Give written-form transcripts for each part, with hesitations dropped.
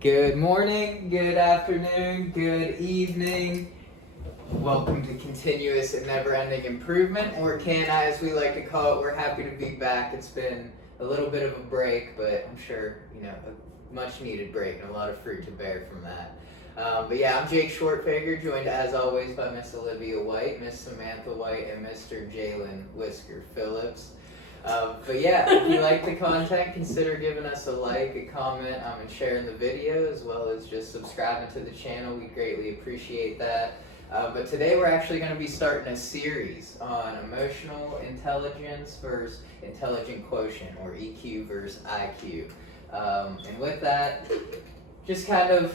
Good morning, good afternoon, good evening. Welcome to Continuous and Never-Ending Improvement, or CANI as we like to call it. We're happy to be back. It's been a little bit of a break, but I'm sure, a much needed break and a lot of fruit to bear from that. But yeah, I'm Jake Shortfager, joined as always by Miss Olivia White, Miss Samantha White, and Mr. Jalen Whisker Phillips. But yeah, if you like the content, consider giving us a like, a comment, and sharing the video, as well as just subscribing to the channel. We greatly appreciate that. But today we're actually going to be starting a series on emotional intelligence versus intelligent quotient, or EQ versus IQ. And with that, just kind of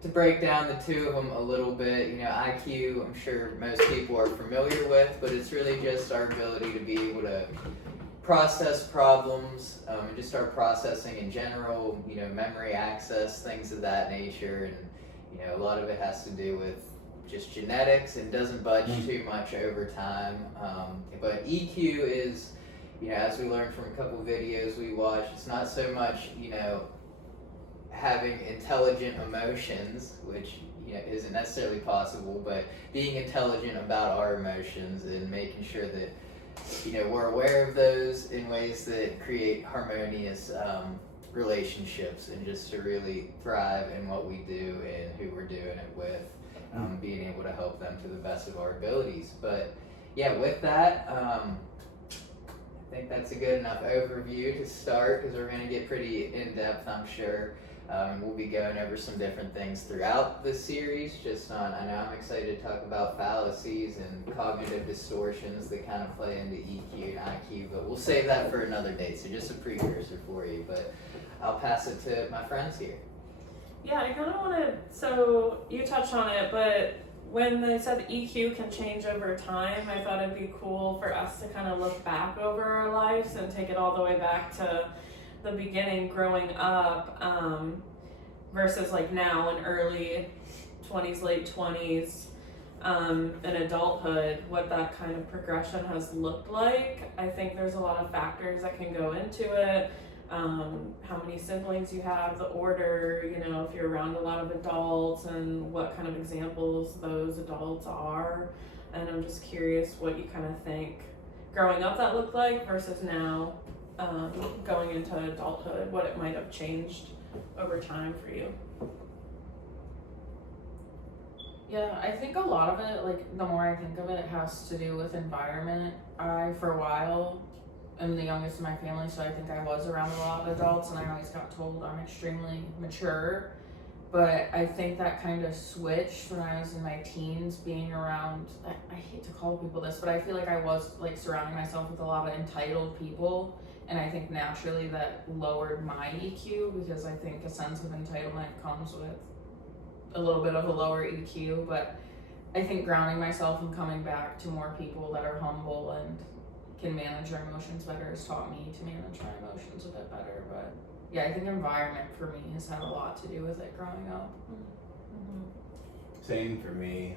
to break down the two of them a little bit, IQ, I'm sure most people are familiar with, but it's really just our ability to be able to process problems and just start processing in general, memory access, things of that nature. And, a lot of it has to do with just genetics and doesn't budge too much over time. But EQ is, as we learned from a couple videos we watched, it's not so much, having intelligent emotions, which isn't necessarily possible, but being intelligent about our emotions and making sure that we're aware of those in ways that create harmonious relationships, and just to really thrive in what we do and who we're doing it with, being able to help them to the best of our abilities. But yeah, with that, I think that's a good enough overview to start, because we're going to get pretty in-depth, I'm sure. We'll be going over some different things throughout the series, I know I'm excited to talk about fallacies and cognitive distortions that kind of play into EQ and IQ, but we'll save that for another day, so just a precursor for you. But I'll pass it to my friends here. Yeah, I kind of want to, so you touched on it, but when they said EQ can change over time, I thought it'd be cool for us to kind of look back over our lives and take it all the way back to the beginning, growing up, versus like now in early 20s, late 20s, in adulthood, what that kind of progression has looked like. I think there's a lot of factors that can go into it. How many siblings you have, the order, if you're around a lot of adults, and what kind of examples those adults are. And I'm just curious what you kind of think growing up that looked like versus now, going into adulthood, what it might have changed over time for you. Yeah, I think a lot of it, like the more I think of it, has to do with environment. I, for a while, am the youngest in my family, so I think I was around a lot of adults, and I always got told I'm extremely mature. But I think that kind of switched when I was in my teens, being around, I hate to call people this, but I feel like I was like surrounding myself with a lot of entitled people. And I think naturally that lowered my EQ, because I think a sense of entitlement comes with a little bit of a lower EQ. But I think grounding myself and coming back to more people that are humble and can manage their emotions better has taught me to manage my emotions a bit better. But yeah, I think environment for me has had a lot to do with it growing up. Same for me,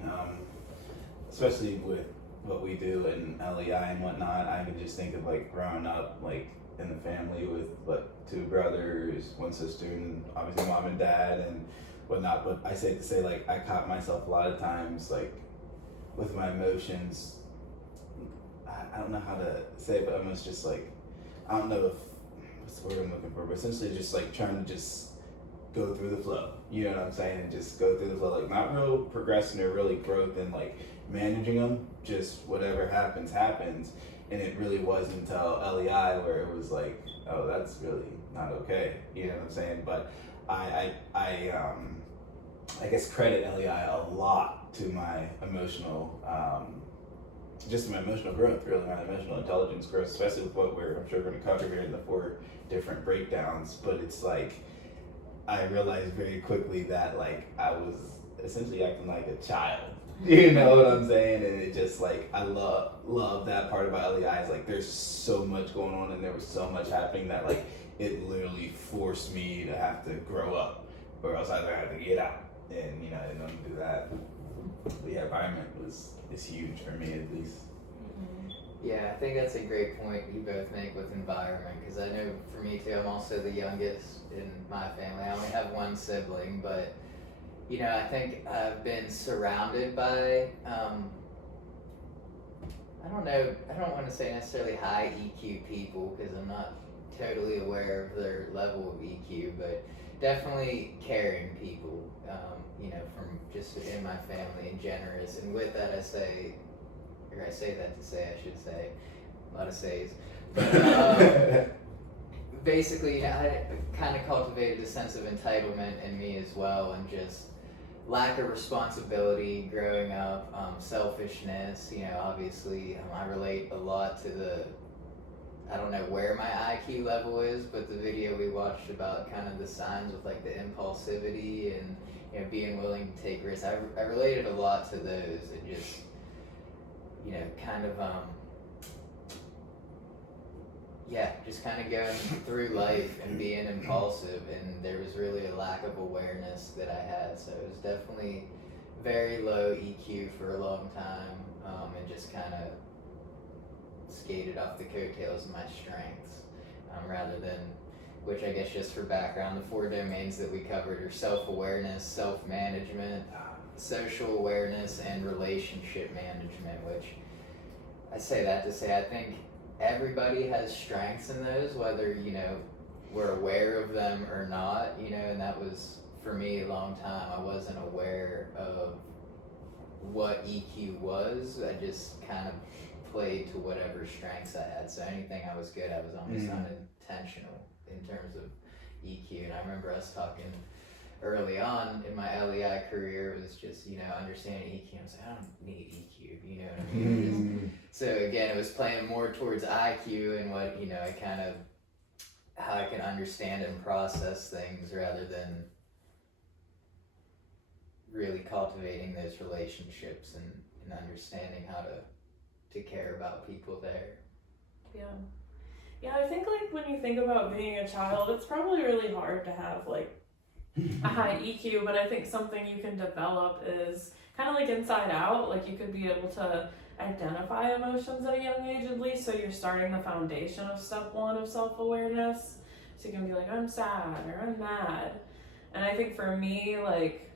especially with what we do in LEI and whatnot. I can just think of like growing up like in the family with two brothers, one sister, and obviously mom and dad and whatnot. But I say to say, like, I caught myself a lot of times like with my emotions. I don't know how to say it, but I'm just like, I don't know if what's the word I'm looking for, but essentially just like trying to just go through the flow, you know what I'm saying, and just go through the flow, like not real progression or really growth in like managing them, just whatever happens. And it really wasn't until LEI where it was like, oh, that's really not okay, you know what I'm saying. But I guess credit LEI a lot to my emotional just my emotional growth, really, my emotional intelligence growth, especially with what I'm sure we're going to cover here in the 4 different breakdowns. But it's like, I realized very quickly that like I was essentially acting like a child, you know what I'm saying? And it just like, I love that part about LEI is like, there's so much going on and there was so much happening that like, it literally forced me to have to grow up, or else I had to get out. And I didn't know to do that. But yeah, environment is huge for me, at least. Yeah, I think that's a great point you both make with environment, because I know for me too, I'm also the youngest in my family. I only have one sibling, but you know, I think I've been surrounded by, I don't know, I don't want to say necessarily high EQ people, because I'm not totally aware of their level of EQ, but definitely caring people, you know, from just in my family and generous. And with that, I say that to say, I should say, a lot of says. But basically, you know, I kind of cultivated a sense of entitlement in me as well, and just lack of responsibility growing up, selfishness. You know, obviously, I relate a lot to I don't know where my IQ level is, but the video we watched about kind of the signs with like the impulsivity and, you know, being willing to take risks. I related a lot to those, and just, you know, kind of just kind of going through life and being impulsive, and there was really a lack of awareness that I had. So it was definitely very low EQ for a long time, and just kind of skated off the coattails of my strengths, rather than, which I guess just for background, the 4 domains that we covered are self-awareness, self-management, social awareness, and relationship management, which I say that to say I think everybody has strengths in those, whether, you know, we're aware of them or not, you know, and that was, for me, a long time, I wasn't aware of what EQ was. I just kind of played to whatever strengths I had. So anything I was good at was almost unintentional in terms of EQ. And I remember us talking early on in my LEI career, it was just, you know, understanding EQ. I was like, I don't need EQ, you know what I mean? So again, it was playing more towards IQ and what, you know, I kind of, how I can understand and process things, rather than really cultivating those relationships and understanding how to care about people there. Yeah, I think like when you think about being a child, it's probably really hard to have like a high EQ, but I think something you can develop is kind of like inside out. Like you could be able to identify emotions at a young age at least, so you're starting the foundation of step 1 of self-awareness. So you can be like, I'm sad or I'm mad. And I think for me, like,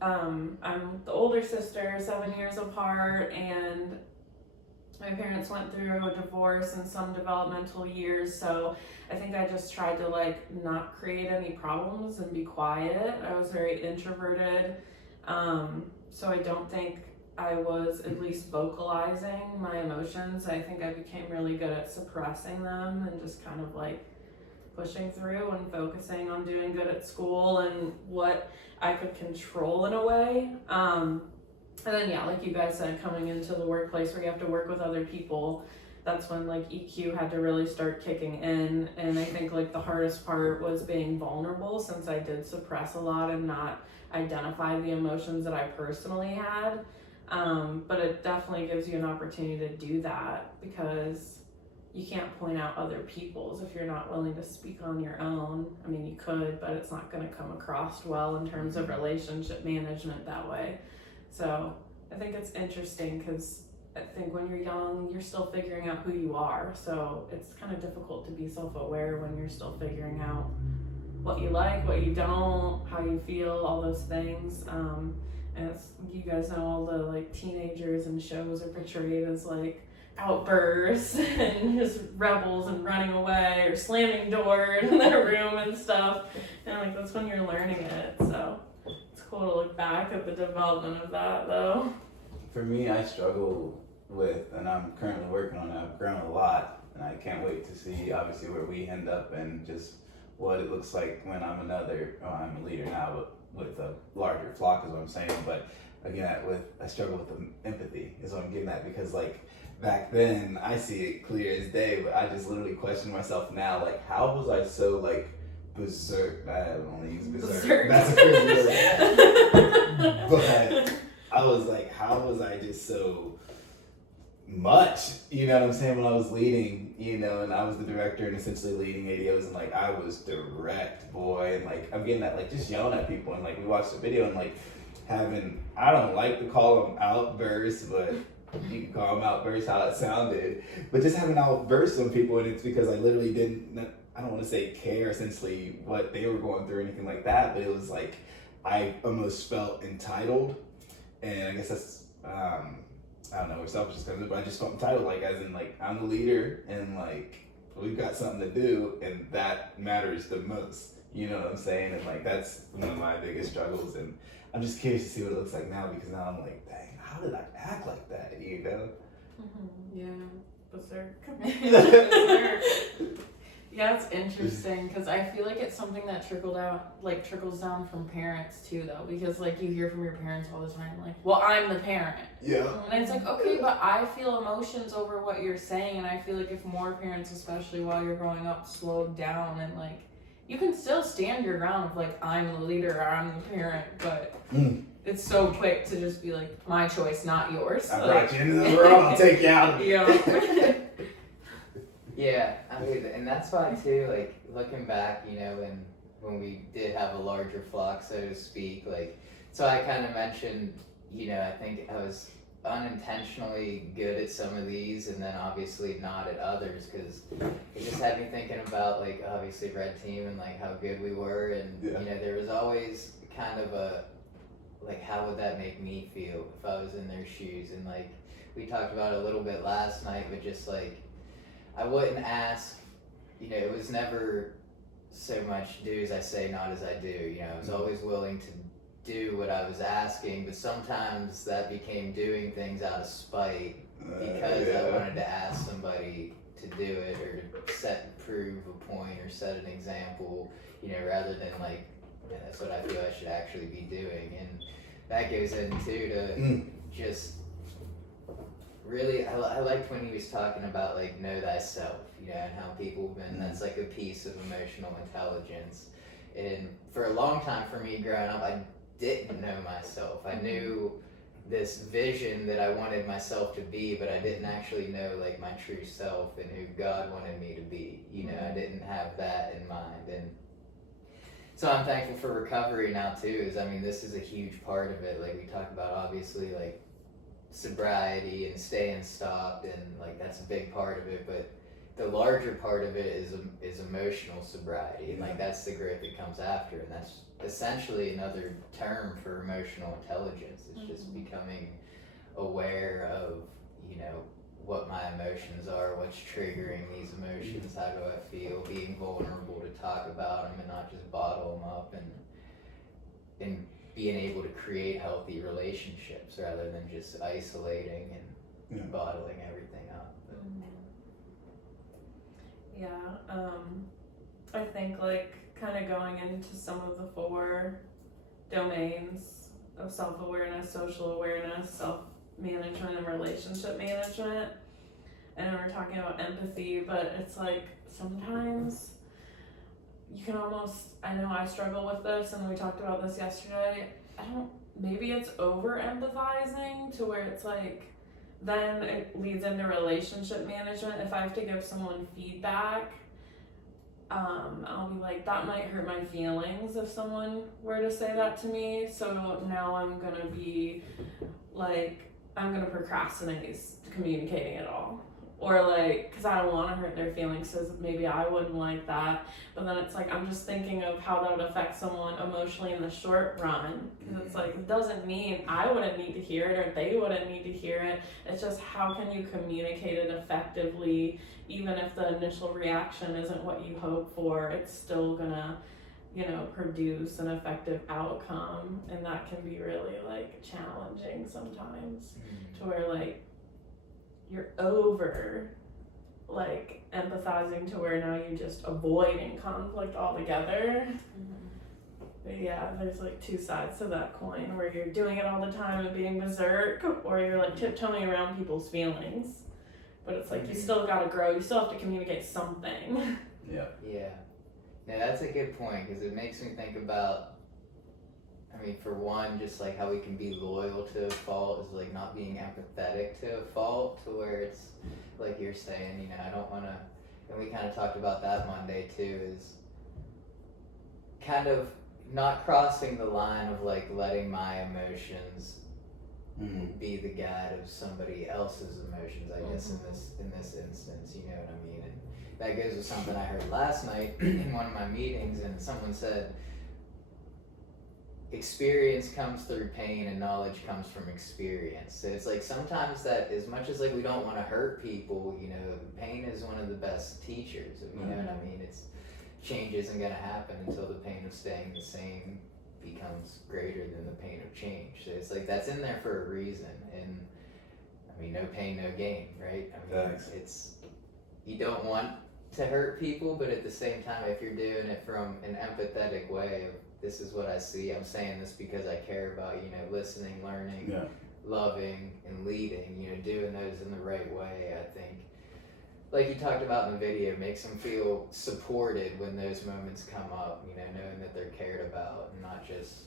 I'm the older sister, 7 years apart, and my parents went through a divorce and some developmental years, so I think I just tried to like not create any problems and be quiet. I was very introverted, so I don't think I was at least vocalizing my emotions. I think I became really good at suppressing them and just kind of like pushing through and focusing on doing good at school and what I could control in a way. And then, yeah, like you guys said, coming into the workplace where you have to work with other people, that's when like EQ had to really start kicking in. And I think like the hardest part was being vulnerable, since I did suppress a lot and not identify the emotions that I personally had. But it definitely gives you an opportunity to do that, because you can't point out other people's if you're not willing to speak on your own. I mean, you could, but it's not going to come across well in terms of relationship management that way. So I think it's interesting, because I think when you're young, you're still figuring out who you are. So it's kind of difficult to be self-aware when you're still figuring out what you like, what you don't, how you feel, all those things. And it's, you guys know all the like teenagers and shows are portrayed as like outbursts and just rebels and running away or slamming doors in their room and stuff. And like that's when you're learning it. So it's cool to look back at the development of that though. For me, I struggle with, and I'm currently working on it, I've grown a lot, and I can't wait to see obviously where we end up and just what it looks like when I'm I'm a leader now, but with a larger flock is what I'm saying. But again, I struggle with the empathy is what I'm getting at, because like back then I see it clear as day, but I just literally question myself now, like how was I so like berserk? I don't want to use berserk. That's a crazy word. But I was like, how was I just so much, you know what I'm saying, when I was leading, you know, and I was the director and essentially leading ADOs, and like I was direct, boy, and like I'm getting that, like just yelling at people, and like we watched the video and like having, I don't like to call them outbursts, but you can call them outbursts, how it sounded, but just having outbursts on people, and it's because I literally I don't want to say care essentially what they were going through or anything like that, but it was like I almost felt entitled, and I guess that's I don't know where selfish is coming, but I just felt entitled, like as in like I'm the leader and like we've got something to do, and that matters the most. You know what I'm saying? And like that's one of my biggest struggles, and I'm just curious to see what it looks like now, because now I'm like, dang, how did I act like that? You know? Yeah. Berserk. Yeah, it's interesting because I feel like it's something that trickles down from parents too, though, because like you hear from your parents all the time, like, well, I'm the parent. Yeah. And it's like, okay, but I feel emotions over what you're saying, and I feel like if more parents, especially while you're growing up, slowed down and like, you can still stand your ground of like, I'm the leader, or I'm the parent, but it's so quick to just be like, my choice, not yours. I like, brought you into the world, I'll take you out. Yeah. Yeah, I mean, and that's why too, like, looking back, you know, when we did have a larger flock, so to speak, like, so I kind of mentioned, you know, I think I was unintentionally good at some of these, and then obviously not at others, because it just had me thinking about, like, obviously Red Team and, like, how good we were, and, Yeah. you know, there was always kind of a, like, how would that make me feel if I was in their shoes, and, like, we talked about it a little bit last night, but just, like, I wouldn't ask, you know, it was never so much do as I say, not as I do. You know, I was always willing to do what I was asking, but sometimes that became doing things out of spite because I wanted to ask somebody to do it or to prove a point or set an example, you know, rather than like, yeah, that's what I feel I should actually be doing. And that goes into to just really, I liked when he was talking about like know thyself, you know, and how people have been, that's like a piece of emotional intelligence. And for a long time for me growing up, I didn't know myself. I knew this vision that I wanted myself to be, but I didn't actually know like my true self and who God wanted me to be. You know, I didn't have that in mind. And so I'm thankful for recovery now too, I mean, this is a huge part of it. Like we talk about obviously like sobriety and staying stopped, and like that's a big part of it, but the larger part of it is emotional sobriety, and like that's the growth that comes after, and that's essentially another term for emotional intelligence. It's just becoming aware of, you know, what my emotions are, what's triggering these emotions, how do I feel, being vulnerable to talk about them and not just bottle them up, and being able to create healthy relationships rather than just isolating and bottling everything up. Yeah, I think like kind of going into some of the 4 domains of self-awareness, social awareness, self-management, and relationship management. And we're talking about empathy, but it's like sometimes you can almost, I know I struggle with this, and we talked about this yesterday, maybe it's over empathizing to where it's like, then it leads into relationship management. If I have to give someone feedback, I'll be like, that might hurt my feelings if someone were to say that to me, so now I'm gonna be like, I'm gonna procrastinate communicating it all. Or like, because I don't want to hurt their feelings, because maybe I wouldn't like that. But then it's like, I'm just thinking of how that would affect someone emotionally in the short run. Because it's like, it doesn't mean I wouldn't need to hear it or they wouldn't need to hear it. It's just how can you communicate it effectively, even if the initial reaction isn't what you hope for, it's still gonna, you know, produce an effective outcome. And that can be really like challenging sometimes, to where like, you're over like empathizing to where now you're just avoiding conflict altogether. But yeah, there's like 2 sides to that coin, where you're doing it all the time and being berserk, or you're like tiptoeing around people's feelings. But it's like you still gotta grow, you still have to communicate something. Yeah. Now that's a good point, because it makes me think about, I mean, for one, just like how we can be loyal to a fault is like not being empathetic to a fault, to where it's like you're saying, you know, I don't want to, and we kind of talked about that Monday too, is kind of not crossing the line of like letting my emotions be the guide of somebody else's emotions, I guess, in this instance, you know what I mean? And that goes with something I heard last night in one of my meetings, and someone said, experience comes through pain and knowledge comes from experience. So it's like sometimes that, as much as like we don't want to hurt people, you know, pain is one of the best teachers. You know what I mean? It's change isn't going to happen until the pain of staying the same becomes greater than the pain of change. So it's like that's in there for a reason. And I mean, no pain, no gain, right? I mean, it's you don't want to hurt people, but at the same time, if you're doing it from an empathetic way of, this is what I see, I'm saying this because I care about, you know, listening, learning, loving, and leading, you know, doing those in the right way, I think, like you talked about in the video, makes them feel supported when those moments come up, you know, knowing that they're cared about, and not just,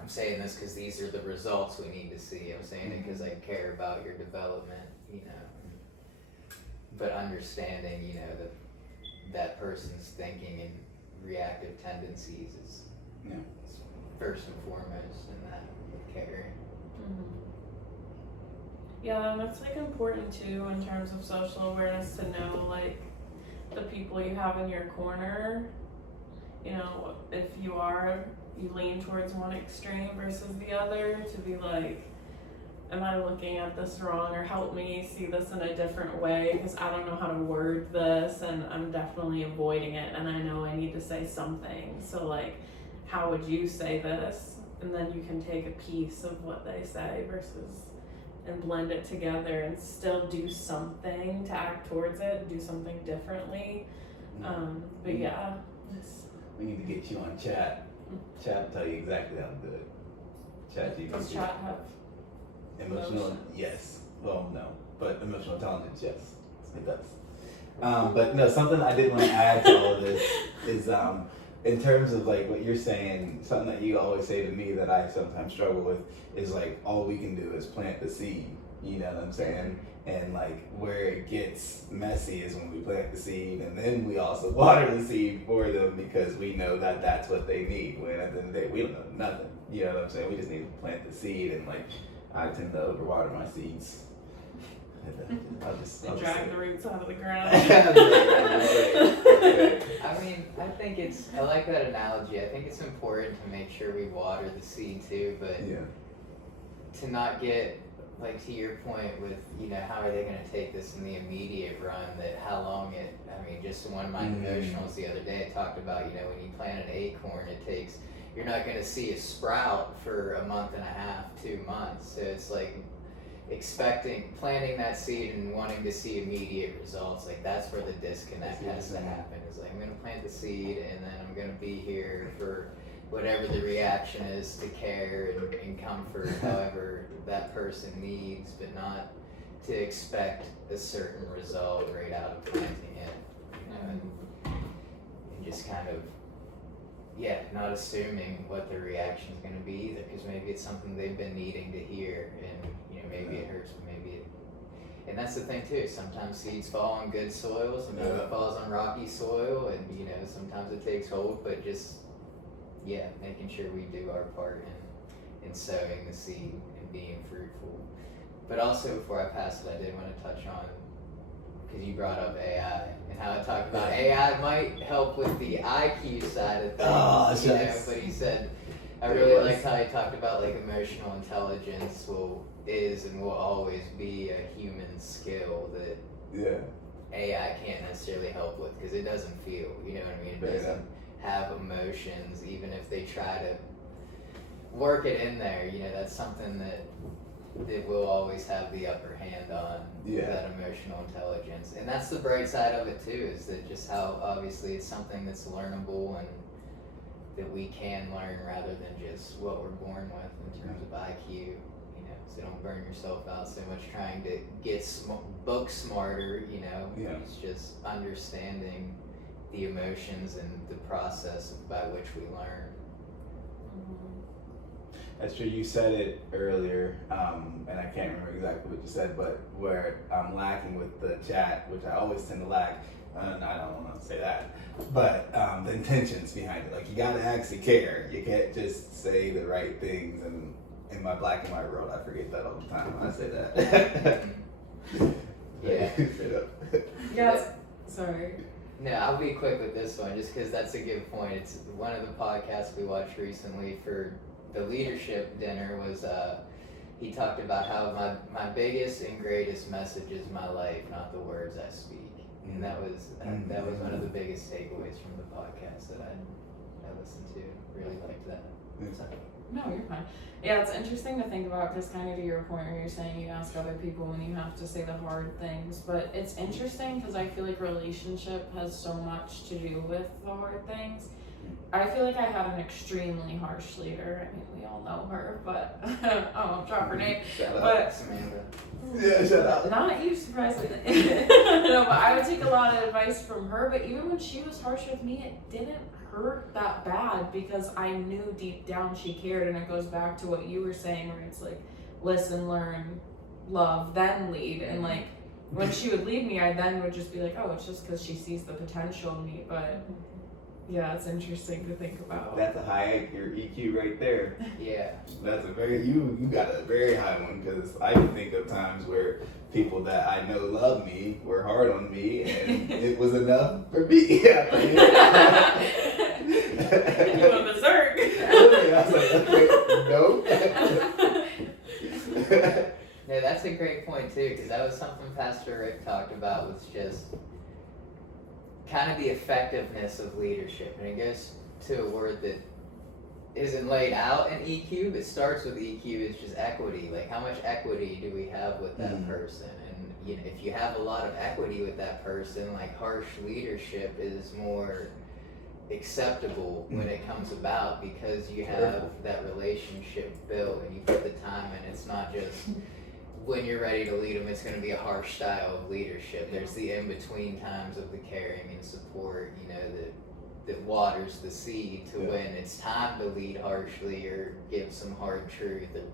I'm saying this because these are the results we need to see, I'm saying it because I care about your development, you know, but understanding, you know, that person's thinking and reactive tendencies is first and foremost in that caring. Yeah, and that's like important too in terms of social awareness, to know like the people you have in your corner. You know, if you lean towards one extreme versus the other, to be like, am I looking at this wrong, or help me see this in a different way, because I don't know how to word this and I'm definitely avoiding it and I know I need to say something. So like, how would you say this? And then you can take a piece of what they say and blend it together and still do something to act towards it, do something differently. But yeah. We need to get you on chat. Chat will tell you exactly how to do it. Chat GPT. Does chat have emotional? Yes. Well, no. But emotional intelligence, yes. It does. But no, something I did want to add to all of this is in terms of like what you're saying, something that you always say to me that I sometimes struggle with is like, all we can do is plant the seed. You know what I'm saying? And like where it gets messy is when we plant the seed and then we also water the seed for them, because we know that that's what they need. When at the end of the day, we don't know nothing. You know what I'm saying? We just need to plant the seed, and like I tend to overwater my seeds. I'll drag the roots out of the ground. I mean, I like that analogy. I think it's important to make sure we water the seed too, but to not get, like to your point with, you know, how are they going to take this in the immediate run, that how long just one of my devotionals the other day, it talked about, you know, when you plant an acorn, you're not going to see a sprout for a month and a half, 2 months. So it's like planting that seed and wanting to see immediate results, like that's where the disconnect has to happen. Is like, I'm going to plant the seed and then I'm going to be here for whatever the reaction is, to care and comfort however that person needs, but not to expect a certain result right out of planting it, you know, and just kind of not assuming what their reaction is going to be either, because maybe it's something they've been needing to hear, and you know, maybe it hurts, but maybe it. And that's the thing too. Sometimes seeds fall on good soil, sometimes it falls on rocky soil, and you know, sometimes it takes hold. But just making sure we do our part in sowing the seed and being fruitful. But also, before I pass it, I did want to touch on, because you brought up AI and how I talked about AI might help with the IQ side of things. But he said, I really liked how he talked about like emotional intelligence is and will always be a human skill that AI can't necessarily help with, because it doesn't feel, you know what I mean? It doesn't have emotions, even if they try to work it in there. You know, that's something that will always have the upper hand on, that emotional intelligence. And that's the bright side of it too, is that just how obviously it's something that's learnable and that we can learn, rather than just what we're born with in terms of IQ. You know, so don't burn yourself out so much trying to get book smarter, you know. It's just understanding the emotions and the process by which we learn. That's true. You said it earlier, and I can't remember exactly what you said, but where I'm lacking with the chat, which I always tend to lack, and I don't want to say that, but the intentions behind it. Like, you got to actually care. You can't just say the right things in my black and white world, I forget that all the time when I say that. Yeah. Straight up. Yeah. Sorry. No, I'll be quick with this one just because that's a good point. It's one of the podcasts we watched recently for the leadership dinner was he talked about how my biggest and greatest message is my life, not the words I speak. And that was one of the biggest takeaways from the podcast that I listened to. Really liked that. So, No, you're fine. Yeah, it's interesting to think about because kind of to your point where you're saying you ask other people when you have to say the hard things, but it's interesting because I feel like relationship has so much to do with the hard things. I feel like I had an extremely harsh leader. I mean, we all know her, but I won't drop her name. Shout out. But Samantha. Yeah, shout out. not you, surprisingly. No, but I would take a lot of advice from her. But even when she was harsh with me, it didn't hurt that bad because I knew deep down she cared. And it goes back to what you were saying, where it's like, listen, learn, love, then lead. And like, when she would lead me, I then would just be like, oh, it's just because she sees the potential in me. But yeah, it's interesting to think about. That's a high your EQ right there. Yeah. That's a very you got a very high one because I can think of times where people that I know love me were hard on me and it was enough for me. You went berserk. I was like, okay, nope. No, that's a great point too, because that was something Pastor Rick talked about, was just kind of the effectiveness of leadership. And it goes to a word that isn't laid out in EQ, but starts with EQ, is just equity. Like, how much equity do we have with that person? And you know, if you have a lot of equity with that person, like, harsh leadership is more acceptable when it comes about because you have that relationship built and you put the time in. It's not just when you're ready to lead them, it's going to be a harsh style of leadership. There's the in-between times of the caring and support, you know, that waters the seed to when it's time to lead harshly or give some hard truth or,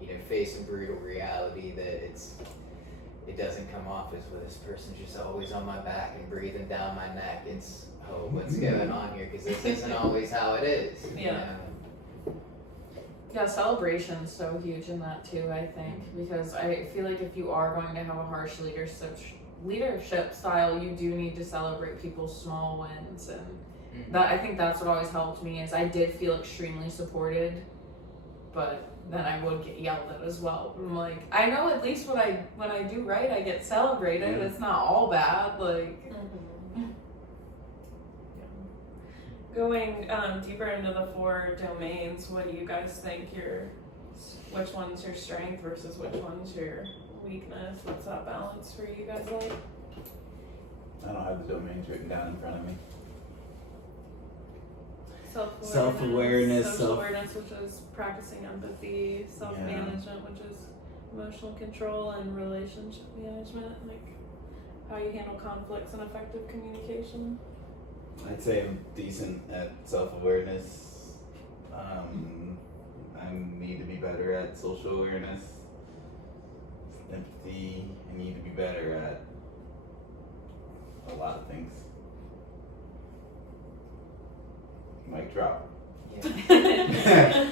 you know, face a brutal reality that it doesn't come off as, well, this person's just always on my back and breathing down my neck. It's, oh, what's going on here? Because this isn't always how it is. You Yeah. know? Yeah, celebration's so huge in that too, I think, because I feel like if you are going to have a harsh leadership style, you do need to celebrate people's small wins, and that I think that's what always helped me is I did feel extremely supported, but then I would get yelled at as well. I'm like, I know at least when I do right, I get celebrated. It's not all bad, like. Going deeper into the 4 domains, what do you guys think which one's your strength versus which one's your weakness? What's that balance for you guys like? I don't have the domains written down in front of me. Self-awareness, social awareness, which is practicing empathy, self-management, which is emotional control, and relationship management, like how you handle conflicts and effective communication. I'd say I'm decent at self-awareness. I need to be better at social awareness. Empathy, I need to be better at a lot of things. Mic drop. Yeah.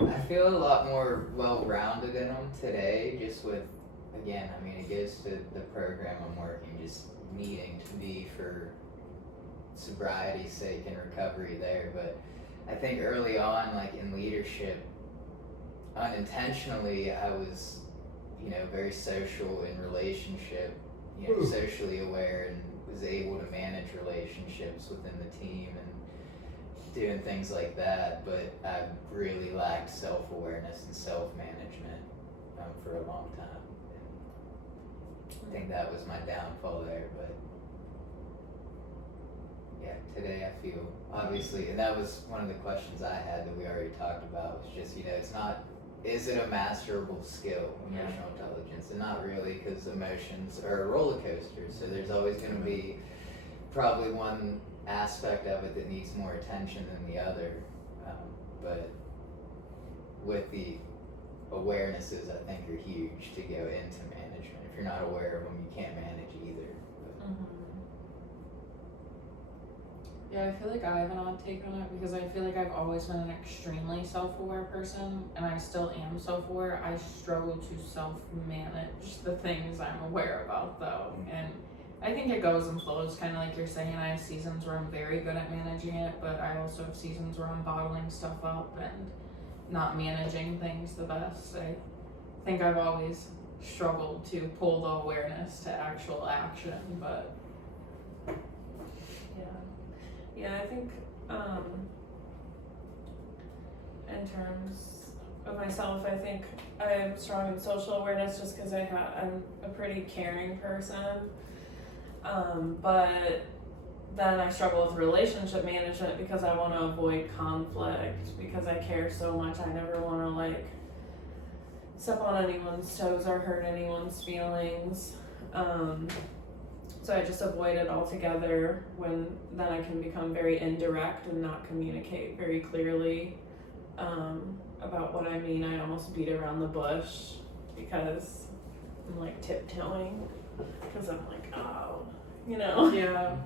I feel a lot more well-rounded in them today, just with, again, I mean, it goes to the program I'm working, just needing to be for sobriety's sake and recovery there. But I think early on, like in leadership, unintentionally, I was, you know, very social in relationship, you know, socially aware, and was able to manage relationships within the team and doing things like that. But I really lacked self-awareness and self-management for a long time. I think that was my downfall there, but yeah, today I feel, obviously, and that was one of the questions I had that we already talked about, was just, you know, it's not, is it a masterable skill, emotional intelligence? And not really, because emotions are a roller coaster, so there's always going to be probably one aspect of it that needs more attention than the other, but with the awarenesses, I think, are huge to go into management. If you're not aware of them, you can't manage either. Yeah, I feel like I have an odd take on it because I feel like I've always been an extremely self-aware person, and I still am self-aware. I struggle to self-manage the things I'm aware about, though, and I think it goes and flows, kind of like you're saying. I have seasons where I'm very good at managing it, but I also have seasons where I'm bottling stuff up and not managing things the best. I think I've always struggled to pull the awareness to actual action, but Yeah, I think in terms of myself, I think I'm strong in social awareness just because I'm a pretty caring person. But then I struggle with relationship management because I want to avoid conflict because I care so much. I never want to like step on anyone's toes or hurt anyone's feelings. So I just avoid it altogether then I can become very indirect and not communicate very clearly about what I mean. I almost beat around the bush because I'm like tiptoeing because I'm like, oh, you know. yeah.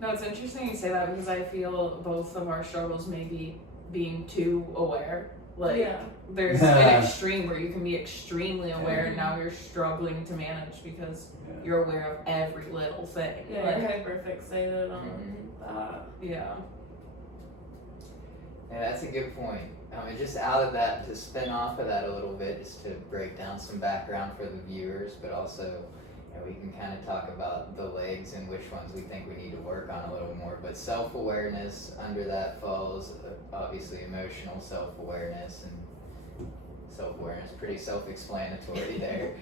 No, it's interesting you say that because I feel both of our struggles may be being too aware. Like, Yeah. there's an extreme where you can be extremely aware and now you're struggling to manage because you're aware of every little thing. Yeah, Like, you're hyper-fixated on that. yeah. Yeah, that's a good point. And just out of that, to spin off of that a little bit, just to break down some background for the viewers, but also we can kind of talk about the legs and which ones we think we need to work on a little more. But self-awareness, under that falls obviously emotional self-awareness, and self-awareness, pretty self-explanatory there.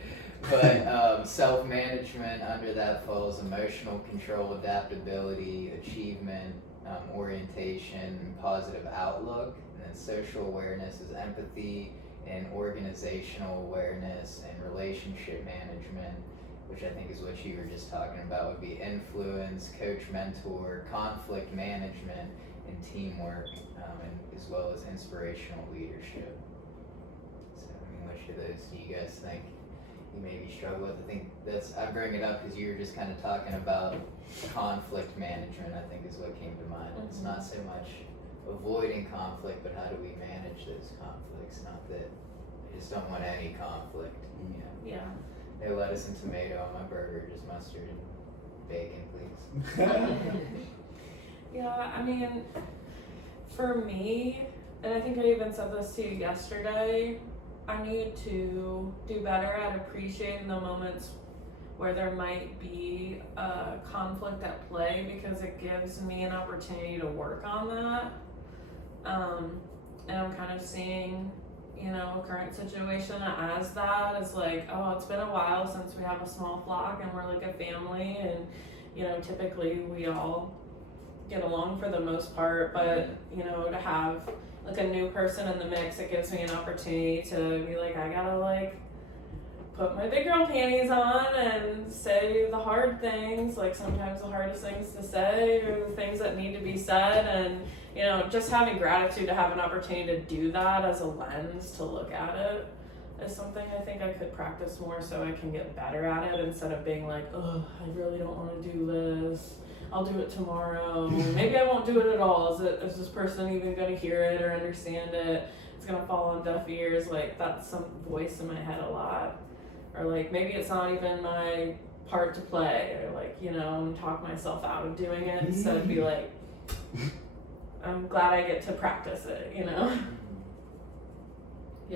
But self-management, under that falls emotional control, adaptability, achievement, orientation, positive outlook. And then social awareness is empathy and organizational awareness and relationship management, which I think is what you were just talking about, would be influence, coach, mentor, conflict management, and teamwork, and as well as inspirational leadership. So, I mean, which of those do you guys think you maybe struggle with? I think I bring it up because you were just kind of talking about conflict management, I think is what came to mind. It's not so much avoiding conflict, but how do we manage those conflicts? Not that I just don't want any conflict, you know. Yeah. No lettuce and tomato on my burger, just mustard and bacon, please. Yeah, I mean, for me, and I think I even said this to you yesterday, I need to do better at appreciating the moments where there might be a conflict at play because it gives me an opportunity to work on that. And I'm kind of seeing, current situation as that is like, oh, it's been a while since we have a small flock and we're like a family, and typically we all get along for the most part, but to have like a new person in the mix, it gives me an opportunity to be like, I gotta like put my big girl panties on and say the hard things, like sometimes the hardest things to say or the things that need to be said, and just having gratitude to have an opportunity to do that as a lens to look at it is something I think I could practice more so I can get better at it instead of being like, oh, I really don't want to do this. I'll do it tomorrow. Maybe I won't do it at all. Is this person even going to hear it or understand it? It's going to fall on deaf ears. Like, that's some voice in my head a lot. Or like, maybe it's not even my part to play, or like, talk myself out of doing it instead of be like, I'm glad I get to practice it, Yeah,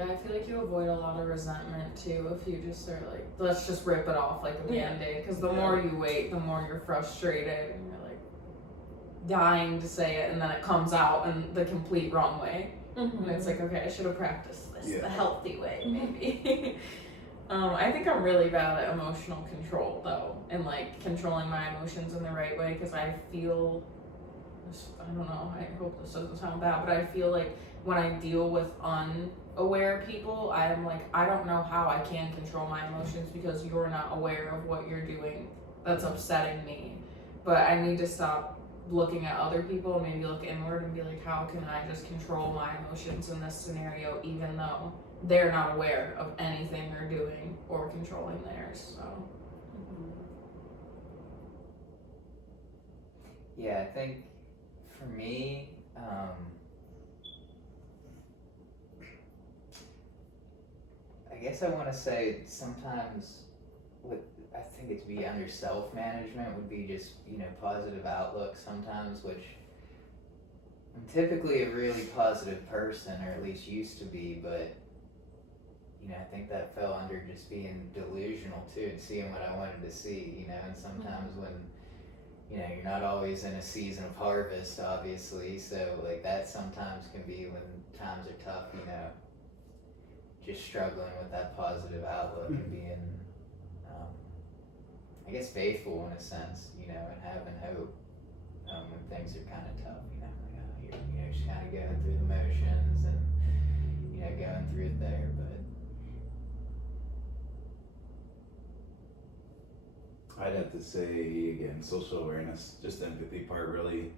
I feel like you avoid a lot of resentment too if you just are like, let's just rip it off like a band-aid. Because the more you wait, the more you're frustrated and you're like dying to say it, and then it comes out in the complete wrong way. And it's like, okay, I should have practiced this the healthy way, maybe. I think I'm really bad at emotional control though, and like controlling my emotions in the right way, because I feel, I don't know, I hope this doesn't sound bad, but I feel like when I deal with unaware people, I'm like, I don't know how I can control my emotions because you're not aware of what you're doing that's upsetting me. But I need to stop looking at other people and maybe look inward and be like, how can I just control my emotions in this scenario even though they're not aware of anything they're doing or controlling theirs. So Yeah, I think for me, I guess I want to say sometimes I think it's be under self-management would be just, positive outlook sometimes, which I'm typically a really positive person, or at least used to be, but I think that fell under just being delusional too, and seeing what I wanted to see, and sometimes when, you're not always in a season of harvest, obviously, so like that sometimes can be when times are tough, just struggling with that positive outlook and being, I guess, faithful in a sense, and having hope when things are kind of tough, you're just kind of going through the motions and, going through it there, but. I'd have to say again, social awareness, just the empathy part really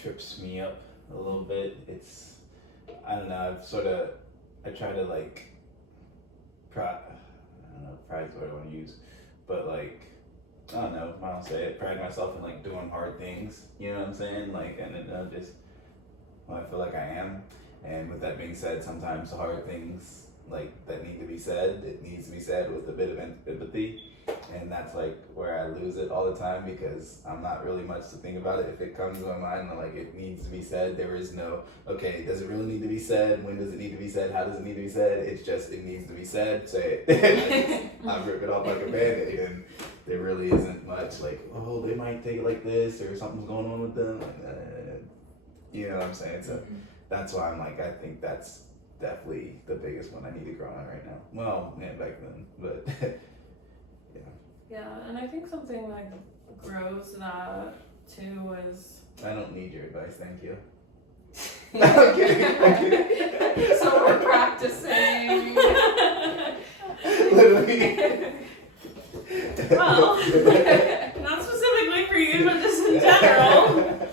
trips me up a little bit. It's, I don't know, I try to like, I don't know, pride is what I want to use, but like, I don't know, I don't say it, pride myself in like doing hard things, you know what I'm saying? Like, and just, well, I feel like I am. And with that being said, sometimes the hard things like that need to be said, it needs to be said with a bit of empathy. And that's like where I lose it all the time, because I'm not really much to think about it. If it comes to my mind, I'm like, it needs to be said. There is no, okay, does it really need to be said? When does it need to be said? How does it need to be said? It's just, it needs to be said. Say it. I rip it off like a Band-Aid, and there really isn't much like, oh, they might take it like this, or something's going on with them. You know what I'm saying? So that's why I'm like, I think that's definitely the biggest one I need to grow on right now. Well, yeah, back then, but Yeah, and I think something like grows that too is. I don't need your advice, thank you. I'm kidding. So we're practicing. Literally. Well, not specifically for you, but just in general.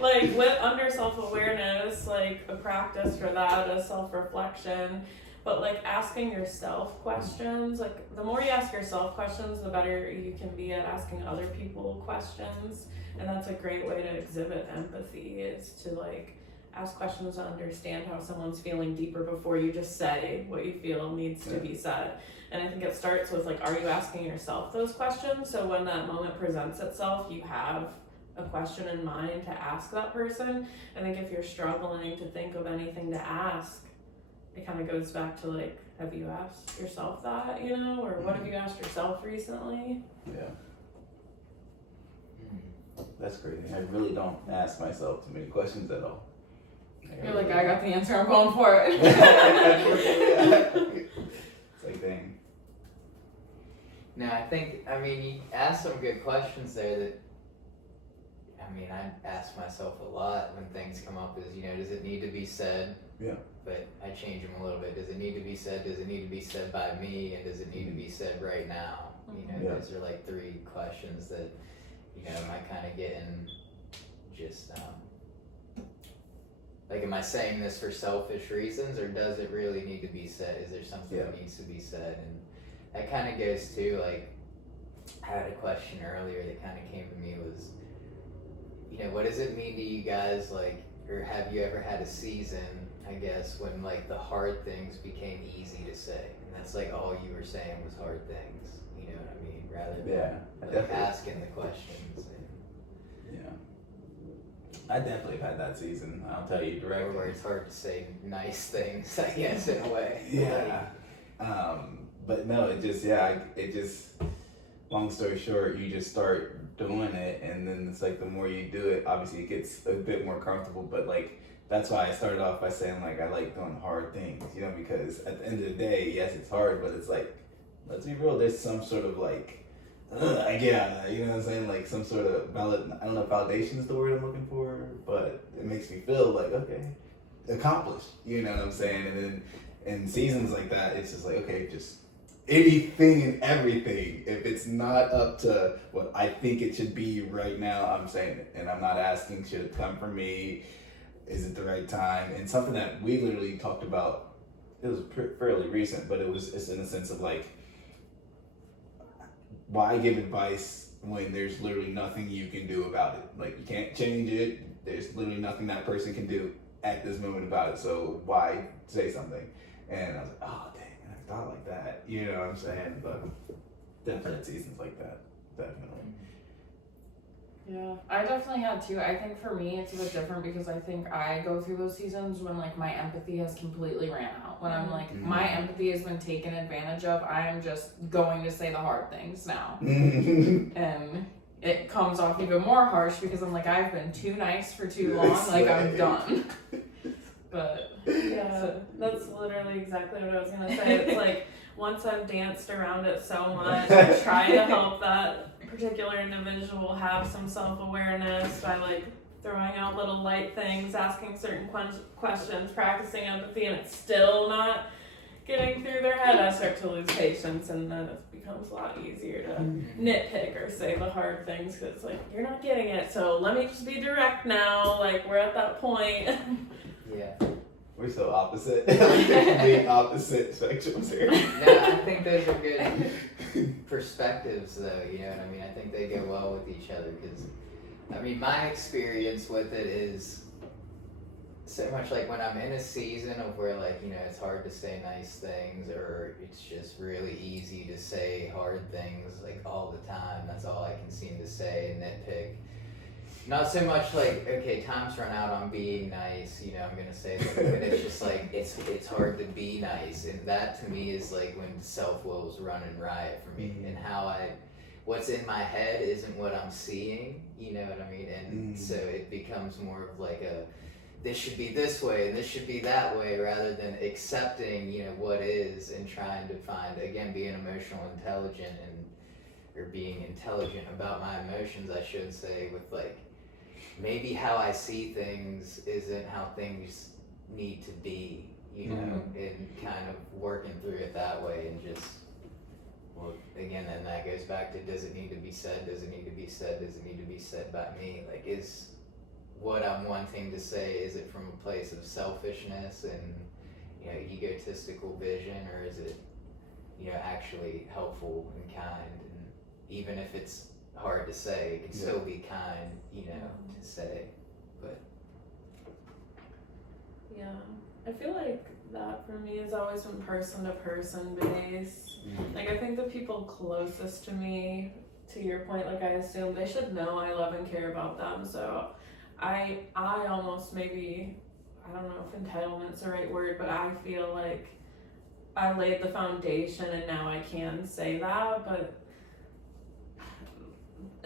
Like with under self-awareness, like a practice for that is self-reflection. But like asking yourself questions, like the more you ask yourself questions, the better you can be at asking other people questions. And that's a great way to exhibit empathy, is to like ask questions to understand how someone's feeling deeper before you just say what you feel needs to be said. And I think it starts with like, are you asking yourself those questions? So when that moment presents itself, you have a question in mind to ask that person. I think if you're struggling to think of anything to ask, it kind of goes back to like, have you asked yourself that, or what have you asked yourself recently? Yeah. That's crazy. I really don't ask myself too many questions at all. You're like, I got the answer, I'm going for it. It's like, dang. No, I mean, you asked some good questions there that, I ask myself a lot when things come up is, does it need to be said? Yeah. But I change them a little bit. Does it need to be said? Does it need to be said by me? And does it need to be said right now? Those are like three questions that, am I kind of getting just, like, am I saying this for selfish reasons, or does it really need to be said? Is there something that needs to be said? And that kind of goes to, like, I had a question earlier that kind of came to me was, what does it mean to you guys, like, or have you ever had a season, I guess, when like the hard things became easy to say, and that's like all you were saying was hard things, you know what I mean, rather than like asking the questions. I definitely have had that season, I'll tell you directly. Where it's hard to say nice things, I guess, in a way. Yeah. But no, it just, long story short, you just start doing it, and then it's like the more you do it, obviously it gets a bit more comfortable, but like, that's why I started off by saying like I like doing hard things, because at the end of the day, yes, it's hard, but it's like, let's be real, there's some sort of like, I get out of that, you know what I'm saying? Like some sort of I don't know if validation is the word I'm looking for, but it makes me feel like, okay, accomplished, you know what I'm saying? And then in seasons like that, it's just like, okay, just anything and everything, if it's not up to what I think it should be right now, I'm saying it. And I'm not asking, should it come from me? Is it the right time? And something that we literally talked about, it was fairly recent, but it's in a sense of like, why give advice when there's literally nothing you can do about it. Like, you can't change it. There's literally nothing that person can do at this moment about it. So why say something? And I was like, oh dang, I never thought like that. You know what I'm saying? But definitely had seasons like that. Definitely. Yeah, I definitely had too. I think for me it's a bit different because I think I go through those seasons when like my empathy has completely ran out. When I'm like, my empathy has been taken advantage of, I am just going to say the hard things now. And it comes off even more harsh because I'm like, I've been too nice for too long, like I'm done. But Yeah, that's literally exactly what I was gonna say. It's like once I've danced around it so much, I try to help that particular individual have some self-awareness by like throwing out little light things, asking certain questions, practicing empathy, and it's still not getting through their head. I start to lose patience, and then it becomes a lot easier to nitpick or say the hard things because it's like, you're not getting it, so let me just be direct now. Like, we're at that point. Yeah. We're so opposite. Complete opposite spectrums here. No, I think those are good perspectives, though. You know what I mean? I think they go well with each other because, I mean, my experience with it is so much like when I'm in a season of where, like, you know, it's hard to say nice things or it's just really easy to say hard things, like, all the time. That's all I can seem to say and nitpick. Not so much like, okay, time's run out on being nice, you know, I'm gonna say that, but it's just like, it's hard to be nice, and that to me is like when self-will's running riot for me, and what's in my head isn't what I'm seeing, you know what I mean, and so it becomes more of like this should be this way, and this should be that way, rather than accepting, you know, what is, and trying to find, again, being emotional intelligent, or being intelligent about my emotions, I should say, with like, maybe how I see things isn't how things need to be, you know, and kind of working through it that way and just, well, again, then that goes back to, does it need to be said? Does it need to be said? Does it need to be said by me? Like, is what I'm wanting to say, is it from a place of selfishness and, you know, egotistical vision, or is it, you know, actually helpful and kind? And even if it's hard to say, it can still be kind, you know, to say, but Yeah, I feel like that for me has always been person to person based. Like, I think the people closest to me, to your point, like, I assume they should know I love and care about them, so I almost maybe, I don't know if entitlement's the right word, but I feel like I laid the foundation and now I can say that, but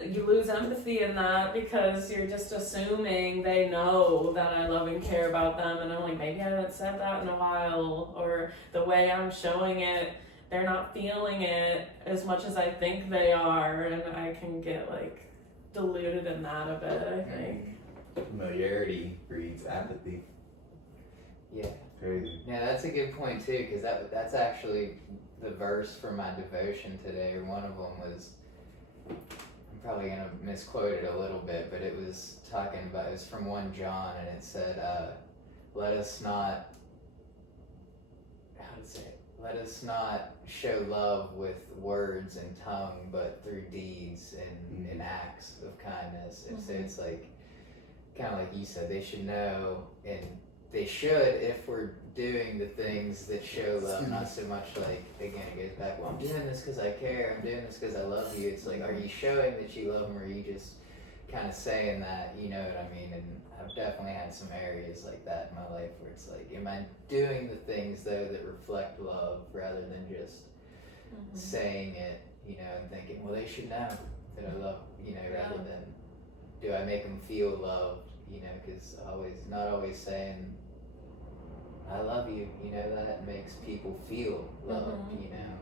you lose empathy in that because you're just assuming they know that I love and care about them, and I'm like, maybe I haven't said that in a while, or the way I'm showing it, they're not feeling it as much as I think they are, and I can get like diluted in that a bit, I think. Familiarity breeds apathy. yeah. Crazy. Yeah, that's a good point too, because that's actually the verse for my devotion today, or one of them was, I'm probably going to misquote it a little bit, but it was talking about, it was from 1 John, and it said, let us not, how to say it, let us not show love with words and tongue, but through deeds and acts of kindness. And so it's like, kind of like you said, they should know, and they should, if we're doing the things that show love, not so much like, again, it goes back, well, I'm doing this because I care, I'm doing this because I love you. It's like, are you showing that you love them, or are you just kind of saying that, you know what I mean? And I've definitely had some areas like that in my life where it's like, am I doing the things, though, that reflect love, rather than just saying it, you know, and thinking, well, they should know that I love, you know, rather than, do I make them feel loved, you know, because not always saying, I love you, you know, that makes people feel loved, you know.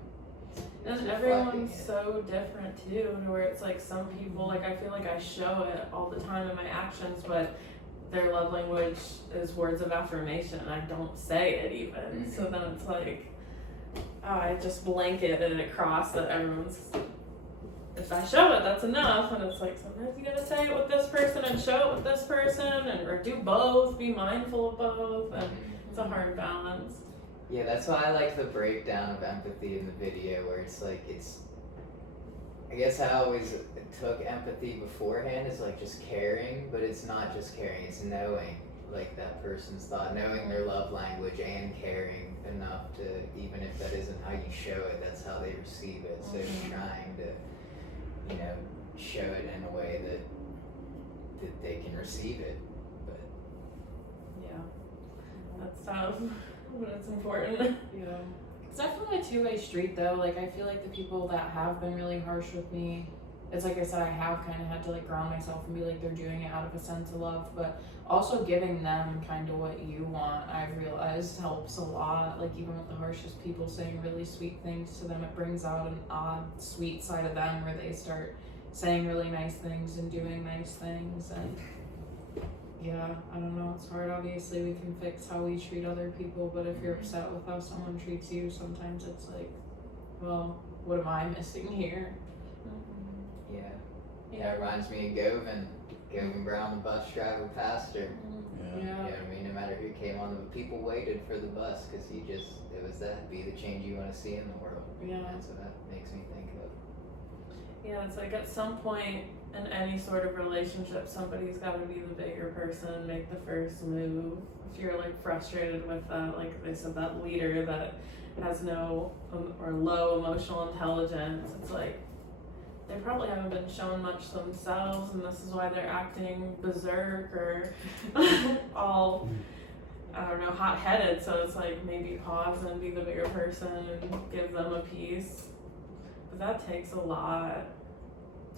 It's And everyone's so different too, to where it's like some people, like, I feel like I show it all the time in my actions, but their love language is words of affirmation and I don't say it even. So then it's like, I just blanketed it across that everyone's, if I show it, that's enough. And it's like, sometimes you gotta say it with this person and show it with this person, or do both, be mindful of both, and it's a hard balance. Yeah, that's why I like the breakdown of empathy in the video, where it's like, I guess I always took empathy beforehand as like just caring, but it's not just caring, it's knowing like that person's thought, knowing their love language and caring enough to, even if that isn't how you show it, that's how they receive it. So trying to, you know, show it in a way that they can receive it. But Yeah. That's tough, but it's important. Yeah. It's definitely a two-way street though. Like I feel like the people that have been really harsh with me, it's like I said, I have kind of had to like ground myself and be like they're doing it out of a sense of love, but also giving them kind of what you want, I've realized helps a lot. Like even with the harshest people, saying really sweet things to them, it brings out an odd sweet side of them where they start saying really nice things and doing nice things. And yeah, I don't know, it's hard. Obviously we can fix how we treat other people, but if you're upset with how someone treats you, sometimes it's like, well, what am I missing here? yeah. Yeah, it reminds me of Govin Brown, the bus driver pastor. Yeah. You know what I mean? No matter who came on, the people waited for the bus because it was that, be the change you want to see in the world. Yeah. That's what that makes me think of. Yeah, it's like at some point in any sort of relationship, somebody's got to be the bigger person, make the first move. If you're like frustrated with that, like they said, that leader that has no or low emotional intelligence, it's like they probably haven't been shown much themselves, and this is why they're acting berserk or all, I don't know, hot-headed. So it's like maybe pause and be the bigger person and give them a piece. But that takes a lot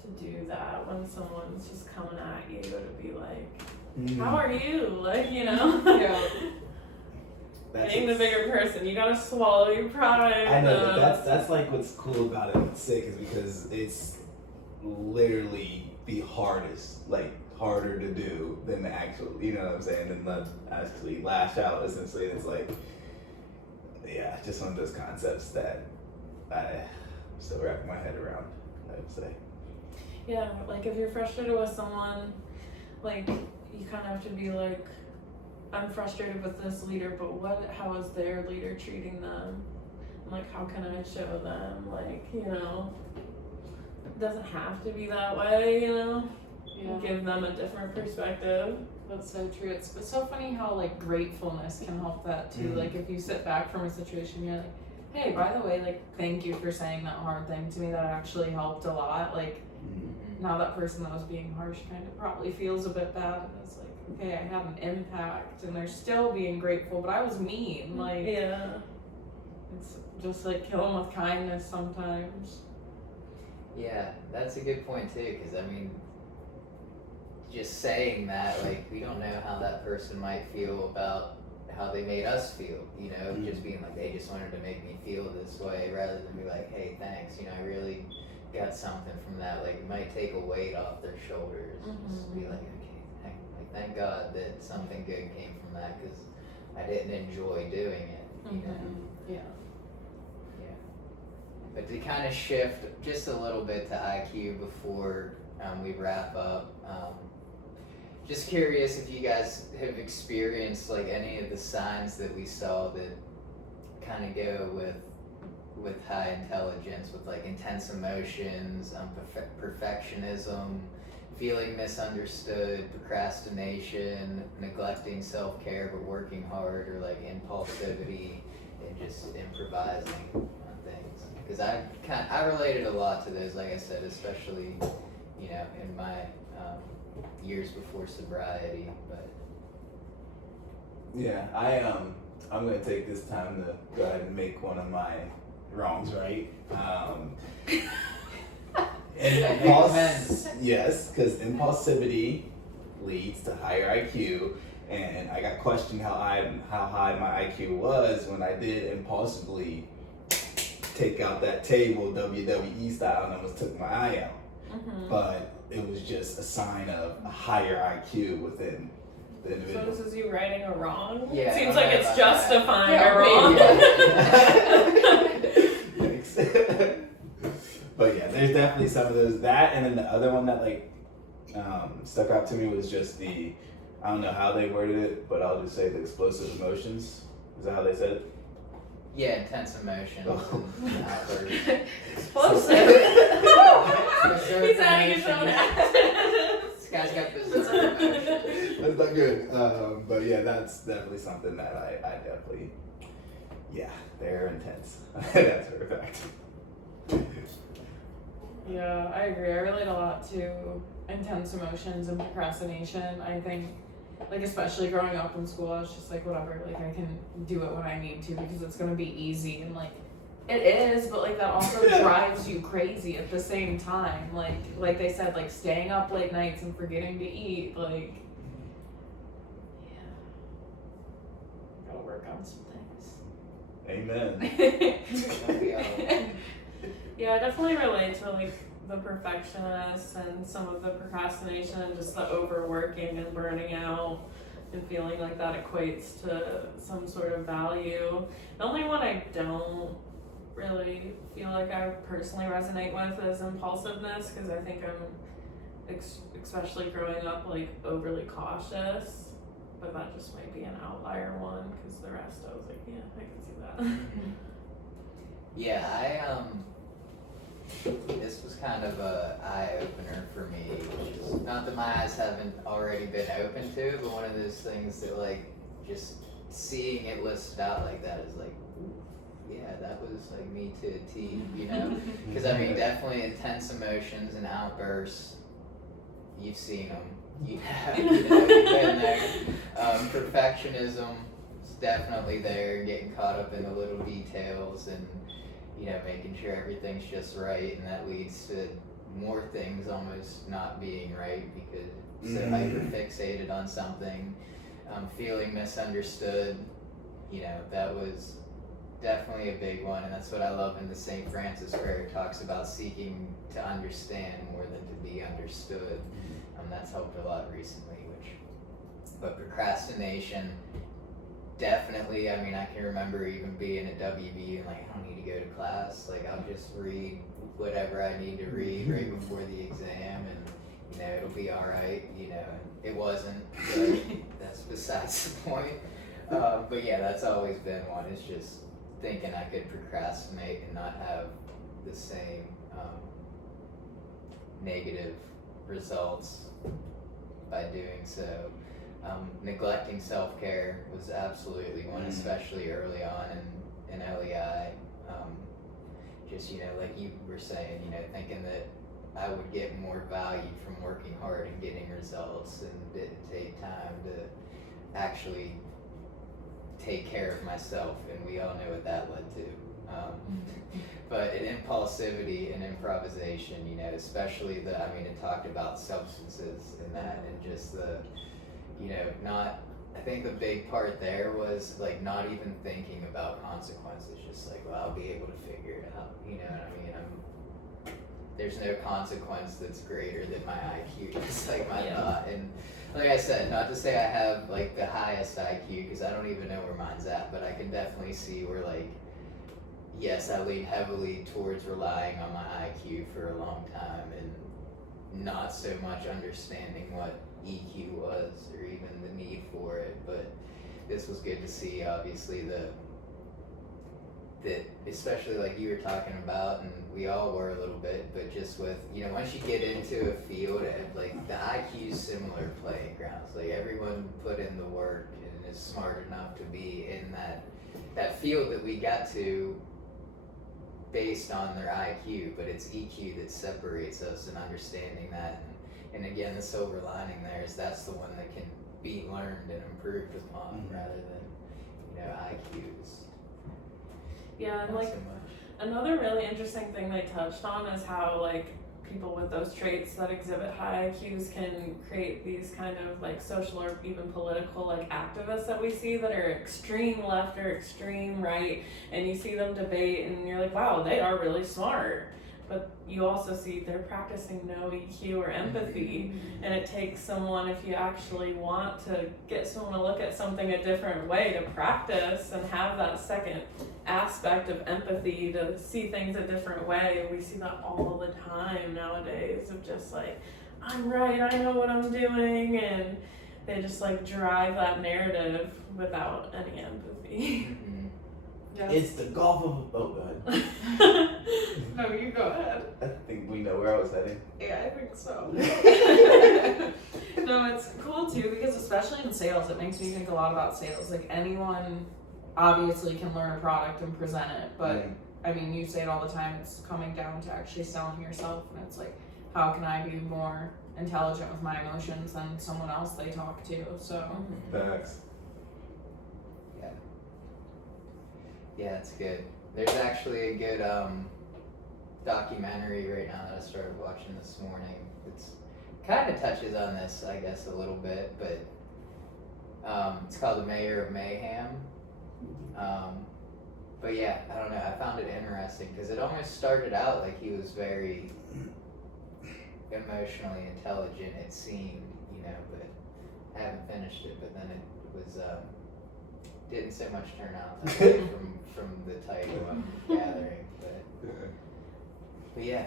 to do that when someone's just coming at you to be like, how are you? Like, you know? Yeah. Being the bigger person, you gotta swallow your pride. I know, but that's like what's cool about it. What's sick is because it's literally the hardest, like harder to do than the actual, you know what I'm saying, than the actually lash out. Essentially, it's like, yeah, just one of those concepts that I'm still wrapping my head around, I would say. Yeah, like if you're frustrated with someone, like you kind of have to be like, I'm frustrated with this leader, but how is their leader treating them? And like, how can I show them? Like, you know, it doesn't have to be that way, you know? Yeah. Give them a different perspective. That's so true. It's so funny how like gratefulness can help that too. Like if you sit back from a situation, you're like, hey, by the way, like thank you for saying that hard thing to me. That actually helped a lot. Like now that person that was being harsh kind of probably feels a bit bad, and it's like, okay, I had an impact, and they're still being grateful, but I was mean. Like Yeah. it's just like kill them with kindness sometimes. Yeah, that's a good point too, because I mean, just saying that, like, we don't know how that person might feel about how they made us feel, you know, just being like, they just wanted to make me feel this way, rather than be like, hey, thanks, you know, I really got something from that. Like, it might take a weight off their shoulders. Just be like, okay, thank God that something good came from that, because I didn't enjoy doing it, you know. Yeah. Yeah. But to kind of shift just a little bit to IQ before we wrap up, just curious if you guys have experienced like any of the signs that we saw that kind of go with high intelligence, with like intense emotions, perfectionism, feeling misunderstood, procrastination, neglecting self-care but working hard, or like impulsivity and just improvising on things. Because I related a lot to those, like I said, especially, you know, in my years before sobriety. But Yeah, I'm gonna take this time to go ahead and make one of my wrongs right. Yes, because impulsivity leads to higher IQ, and I got questioned how high my IQ was when I did impulsively take out that table WWE style and almost took my eye out. But it was just a sign of a higher IQ within the So individual. this is you righting a wrong? Yeah, It seems I like know it's about justifying that. a wrong. Yikes. But yeah, there's definitely some of those. That, and then the other one that like stuck out to me was just I don't know how they worded it, but I'll just say the explosive emotions. Is that how they said it? Yeah, intense emotions Oh. and outbursts. Explosive. He's adding his own accent. This guy's got bizarre emotions. That's not good. But yeah, that's definitely something that I definitely, yeah, they're intense. That's for a fact. Yeah, I agree. I relate a lot to intense emotions and procrastination. I think, like, especially growing up in school, I was just like, whatever, like, I can do it when I need to because it's gonna be easy. And, like, it is, but, like, that also drives you crazy at the same time. Like they said, like, staying up late nights and forgetting to eat, like, yeah. Gotta work on some Amen. things. Yeah, I definitely relate to like the perfectionist and some of the procrastination and just the overworking and burning out and feeling like that equates to some sort of value. The only one I don't really feel like I personally resonate with is impulsiveness, because I think I'm especially growing up like overly cautious, but that just might be an outlier one because the rest I was like, yeah, I can see that. Yeah, this was kind of a eye-opener for me, which is not that my eyes haven't already been open to, but one of those things that like just seeing it listed out like that is like, ooh, yeah, that was like me to a T, you know? Because I mean, definitely intense emotions and outbursts, you've seen them, you have, you know, you've been there. Perfectionism is definitely there, getting caught up in the little details and, you know, making sure everything's just right, and that leads to more things almost not being right because it's so hyper fixated on something. Feeling misunderstood, you know, that was definitely a big one, and that's what I love in the St. Francis prayer. It talks about seeking to understand more than to be understood. That's helped a lot recently, but procrastination, definitely. I mean, I can remember even being at WB and like, I don't need to go to class. Like, I'll just read whatever I need to read right before the exam, and you know, it'll be all right. You know, and it wasn't. But that's besides the point. But yeah, that's always been one. It's just thinking I could procrastinate and not have the same negative results by doing so. Neglecting self-care was absolutely one, especially early on in LEI. Just, you know, like you were saying, you know, thinking that I would get more value from working hard and getting results, and didn't take time to actually take care of myself, and we all know what that led to. But in impulsivity and improvisation, you know, especially it talked about substances and that, and just the, you know, I think the big part there was like not even thinking about consequences, just like, well, I'll be able to figure it out, you know what I mean? There's no consequence that's greater than my IQ, just like my thought. And like I said, not to say I have like the highest IQ, because I don't even know where mine's at, but I can definitely see where like, yes, I lean heavily towards relying on my IQ for a long time and not so much understanding what EQ was or even the need for it. But this was good to see, obviously, that especially like you were talking about, and we all were a little bit, but just with, you know, once you get into a field, like the IQ's similar playing grounds, like everyone put in the work and is smart enough to be in that field that we got to based on their IQ, but it's EQ that separates us, and understanding that. And again, the silver lining there is that's the one that can be learned and improved upon rather than, you know, IQs. Yeah, and Not like so much. another really interesting thing they touched on is how like people with those traits that exhibit high IQs can create these kind of like social or even political like activists that we see that are extreme left or extreme right, and you see them debate and you're like, wow, they are really smart. But you also see they're practicing no EQ or empathy, and it takes someone, if you actually want to get someone to look at something a different way, to practice and have that second aspect of empathy, to see things a different way. We see that all the time nowadays, of just like, I'm right, I know what I'm doing, and they just like drive that narrative without any empathy. Yes. It's the Gulf of. Oh, go ahead. No, you go ahead. I think we know where I was heading. Yeah, I think so. No, it's cool too because especially in sales, it makes me think a lot about sales. Like anyone obviously can learn a product and present it, but I mean, you say it all the time. It's coming down to actually selling yourself, and it's like, how can I be more intelligent with my emotions than someone else they talk to? So Facts. Yeah, it's good. There's actually a good documentary right now that I started watching this morning. It's kind of touches on this, I guess, a little bit, but it's called The Mayor of Mayhem. But yeah, I don't know. I found it interesting because it almost started out like he was very emotionally intelligent. It seemed, you know, but I haven't finished it. But then it was didn't so much turn out that way from the title I'm gathering. But yeah,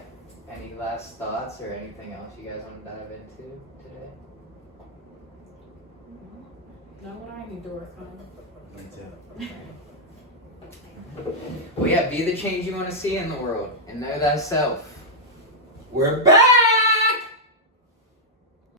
any last thoughts or anything else you guys want to dive into today? know what I need to work on. Me too. Well, yeah, be the change you want to see in the world and know thyself. We're back!